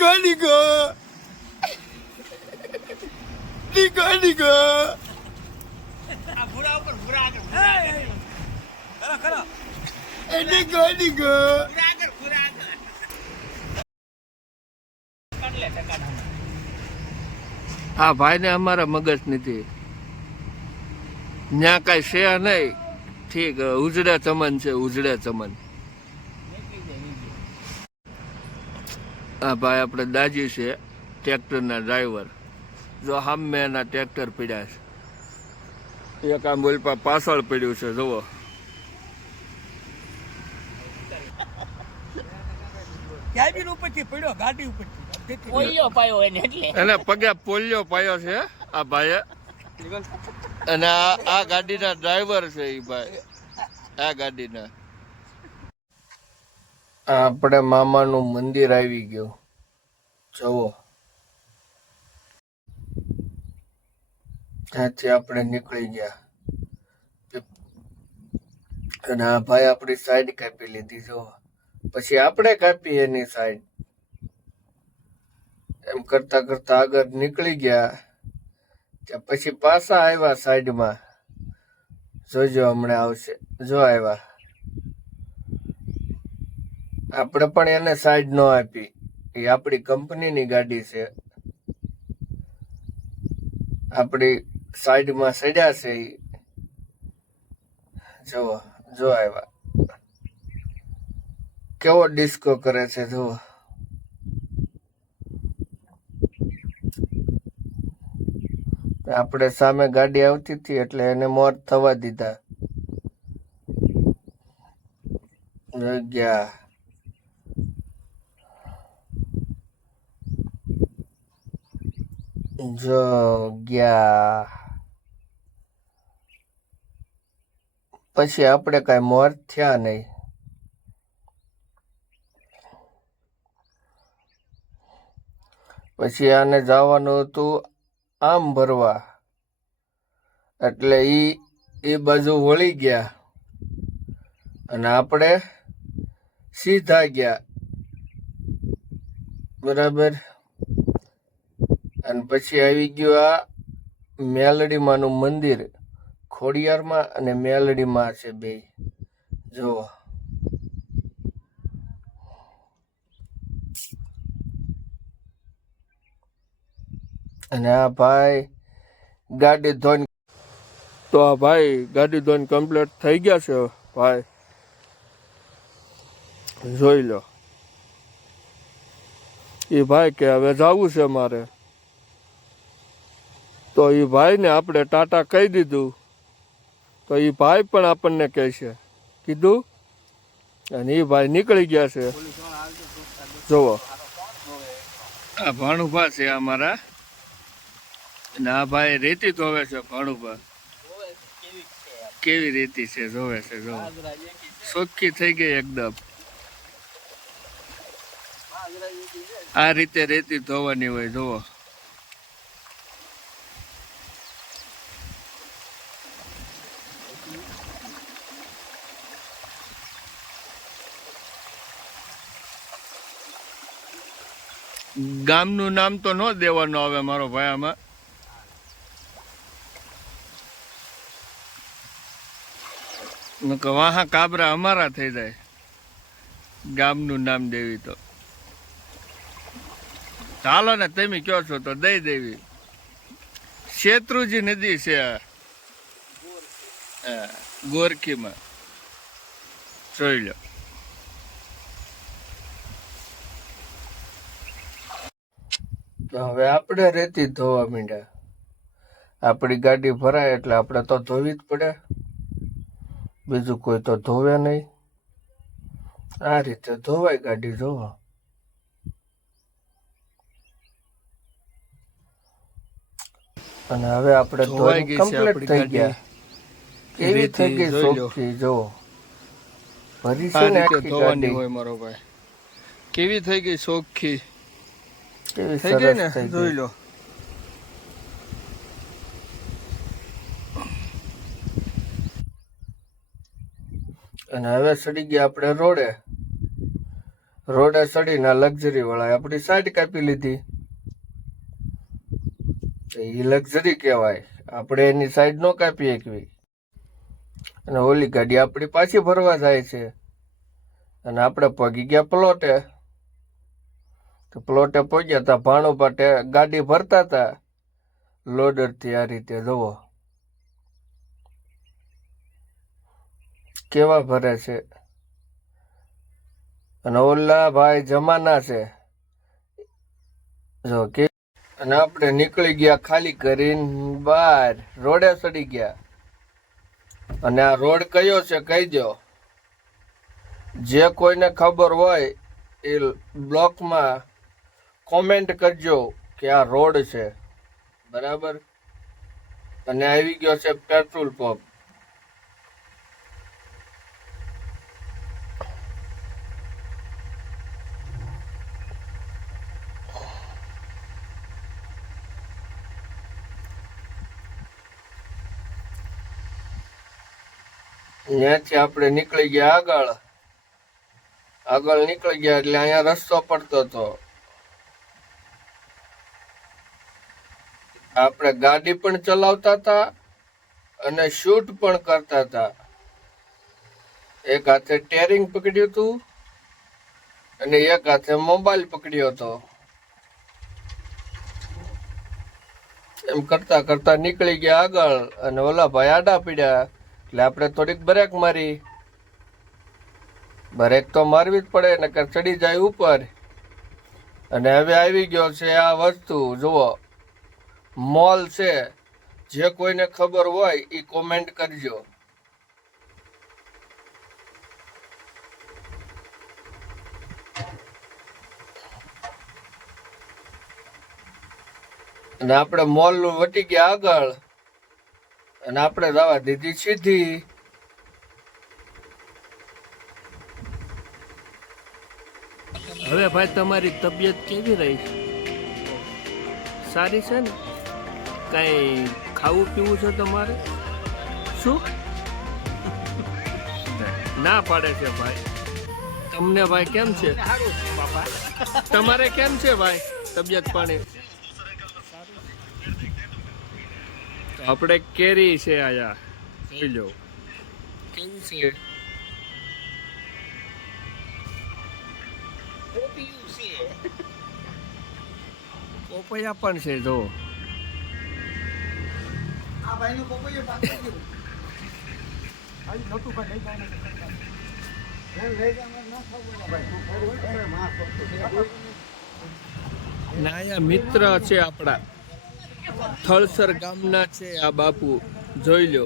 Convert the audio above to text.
Nico, Nico. Nico, ભાઈને અમારા મગજ નથી. ત્યાં કાંઈ છે નહીં. ઠીક ઉજડા ચમન છે ઉજડા ચમન. આ ભાઈ આપણે દાજી છે ટ્રેક્ટરના ડ્રાઈવર જો હામે એના ટ્રેક્ટર પીડ્યા છે. એક આમ બોલપા પાછળ પડ્યું છે જુઓ. કેબિન ઉપરથી પડ્યો ગાડી ઉપરથી. પાયો એને એટલે. પગે પોલિયો પાયો છે આ ભાઈએ. અને આ આ ગાડીના ડ્રાઈવર છે એ ભાઈ. આ ગાડીના. આપણે મામાનું મંદિર આવી ગયું. જવો ત્યાંથી આપણે નીકળી ગયા. અને આ ભાઈ આપણી સાઈડ કાપી લીધી જો પછી આપણે કાપી એની સાઈડ એમ કરતા કરતા આગળ નીકળી ગયા. ત્યાં પછી પાછા આવ્યા સાઈડમાં જોજો હમણાં આવશે. જો આવ્યા. આપણે પણ એને સાઈડ ન આપી. એ આપણી કંપનીની ગાડી છે. આપણી સાઈડમાં સડ્યા છે એ જુઓ, જો આવ્યા કેવો ડિસ્કો કરે છે, જુઓ. આપણે સામે ગાડી આવતી હતી એટલે એને મોર થવા દીધા. ગયા. જો ગયા પછી આપણે કઈ મોર થયા નહીં. પછી આને જવાનું હતું આમ ભરવા. એટલે ઈ એ બાજુ વળી ગયા. અને આપણે સીધા ગયા. બરાબર? અને પછી આવી ગયું આ મેલડીમાંનું મંદિર. ખોડિયારમાં અને મેલડીમાં છે બે. જો અને આ ભાઈ ગાડી ધોઈને તો આ ભાઈ ગાડી ધોઈને કમ્પ્લીટ થઈ ગયા છે, ભાઈ. જોઈ લો. એ ભાઈ કે હવે જવું છે મારે. તો એ ભાઈને આપણે ટાટા કહી દીધું. તો એ ભાઈ પણ આપણને કહે છે. કીધું? અને એ ભાઈ નીકળી ગયા છે. જુઓ આ ભાણુભા છે અમારા. અને આ ભાઈ રેતી ધોવે છે ભાણુભા. કેવી રેતી છે? જોવે છે જો ચોખ્ખી થઈ ગઈ એકદમ. આ રીતે રેતી ધોવાની હોય જુઓ ગામનું નામ તો ન દેવાનું આવે મારો ભાઈ આમાં. વાહા કાબરા અમારા થઈ જાય. ગામનું નામ દેવી તો. ચાલો ને તમે કહો છો તો દઈ દેવી. શેત્રુજી નદી છે ગોરખીમાં. જોઈ લો. તો હવે આપણે રેતી ધોવા માંડ્યા. આપણી ગાડી ભરાય એટલે આપણે તો ધોવી જ પડે. બીજું કોઈ તો ધોવે નહીં. આ રીતે ધોવાય ગાડી ધોવા અને હવે આપણે ધોઈ કમ્પ્લીટ થઈ ગયા. કેવી થઈ ગઈ લો. જો ભરી છે ને આખી ગાડી. હોય મારો ભાઈ. કેવી થઈ ગઈ ચોખ્ખી કેવી થઈ ગઈ ને જોઈ લો અને હવે સડી ગયા આપણે રોડે. રોડે ચડીને લક્ઝરી વાળા આપણી સાઈડ કાપી લીધી. એ લક્ઝરી કહેવાય. આપણે એની સાઈડ નો કાપી શકવી અને ઓલી ગાડી આપણી પાછી ભરવા જાય છે. અને આપણે પગી ગયા પ્લોટે તો પ્લોટે પહોંચ્યા હતા ભાણું પાટે ગાડી ભરતા હતા લોડરથી આ રીતે, જુઓ. કેવા ભરે છે? અને ઓલા ભાઈ જમાના છે. જો કે અને આપણે નીકળી ગયા ખાલી કરીને બહાર. રોડે ચડી ગયા. અને આ રોડ કયો છે કહી દો. જે કોઈને ખબર હોય એ બ્લોકમાં કોમેન્ટ કરજો કે આ રોડ છે. બરાબર? અને આવી ગયો છે પેટ્રોલ પંપ. ત્યાંથી આપણે નીકળી ગયા આગળ. આગળ નીકળી ગયા એટલે અહીંયા રસ્તો પડતો હતો. આપણે ગાડી પણ ચલાવતા હતા અને શૂટ પણ કરતા હતા. એક હાથે ટેરિંગ પકડ્યું હતું અને એક હાથે મોબાઈલ પકડ્યો હતો. એમ કરતા કરતા નીકળી ગયા આગળ અને ઓલા ભાઈ આડા પીડ્યા. એટલે આપણે થોડીક બ્રેક મારી. બ્રેક તો મારવી જ પડે, નકર ચડી જાય ઉપર. અને હવે આવી ગયો છે આ વસ્તુ, જુઓ. મોલ છે. જે કોઈને ખબર હોય એ કોમેન્ટ કરજો. અને આપણે મોલ વટી ગયા આગળ. અને આપણે જવા દીધી સીધી. હવે ભાઈ તમારી તબિયત કેવી રહી? સારી છે ને? કઈ ખાવું પીવું છે તમારે? શું? ના પાડે છે ભાઈ. તમને ભાઈ કેમ છે? તમારે કેમ છે ભાઈ તબિયત પાણી? તો આપણે કેરી છે આયા. જોઈ લો. કેવી છે? પોપૈયા પણ છે જો. આ ભાઈનું પોપિયું પાકી ગયું ખાલી નહોતું ભાઈ લઈ જવાનું. લઈ જવાનું ન થવું ભાઈ તું ફરી હોય ને માં કરતો ને મિત્ર છે આપણા. થળસર ગામના છે આ બાપુ. જોઈ લો